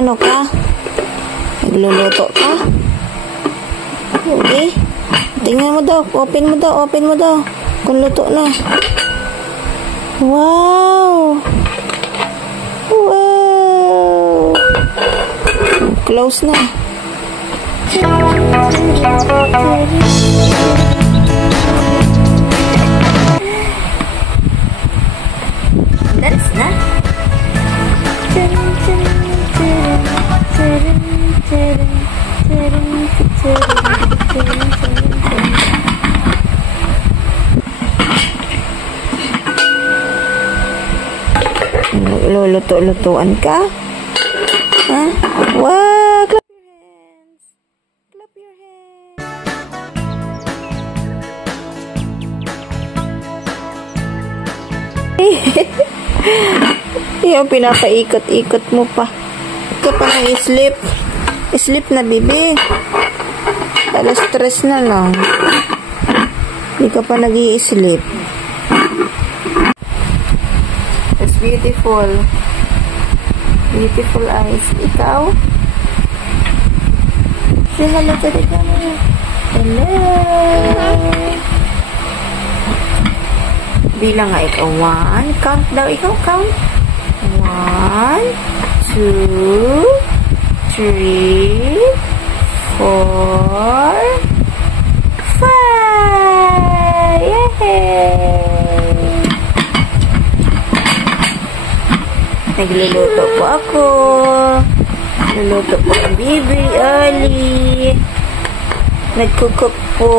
Nag-ano ka? Nagluluto ka? Okay. Tingnan mo daw. Open mo daw. Open mo daw. Kung luto na. Wow! Wow! Close na. That's na. Luluto-lutuan ka? Ha? Wow! Clap your hands! Clap your hands! Yung pinapaikot-ikot mo pa. Ikaw pa nang i-sleep. I-sleep na, bibi. Alas stress na lang. Hindi ka pa nag-i-sleep. It's beautiful. Beautiful eyes. Ikaw? Say hello to the camera. Hello! Bilang nga ikaw. 1. Count daw. Ikaw, count. 1, 2, 3, 4, 5. Yay! Nagluluto po ako. Nagluluto po ang bibi, Ali. Nagkukook po.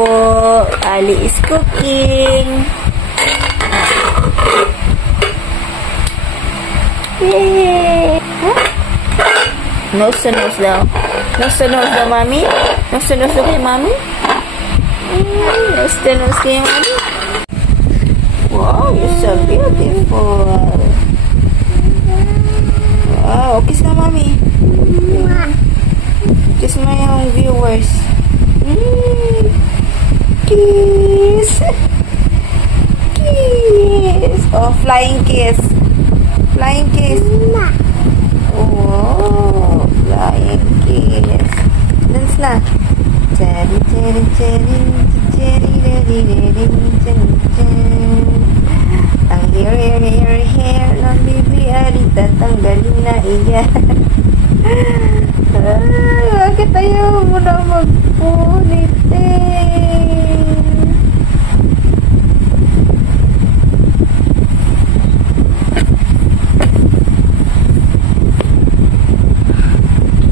Ali is cooking. Yay! Huh? Nose to nose daw. Nose to nose daw, mami. Nose to nose daw kay mami. Nose to nose kay mami. Wow, you're so beautiful. Wow, kiss na, mami. Kiss mo yung viewers. Kiss. Kiss. Oh, flying kiss. Flying kiss. Oh, flying kiss. Dance na. Cherry, cherry, cherry, cherry, cherry, cherry, cherry, cherry. Ang hair ng bibi Arita, tanggalin na iyan. Bakit ayaw mo na magpunitin?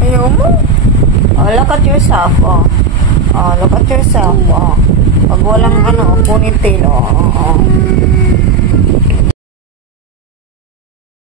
Ayaw mo? Oh, look at yourself, oh. Oh, look at yourself, oh. Pag walang ponytail, oh.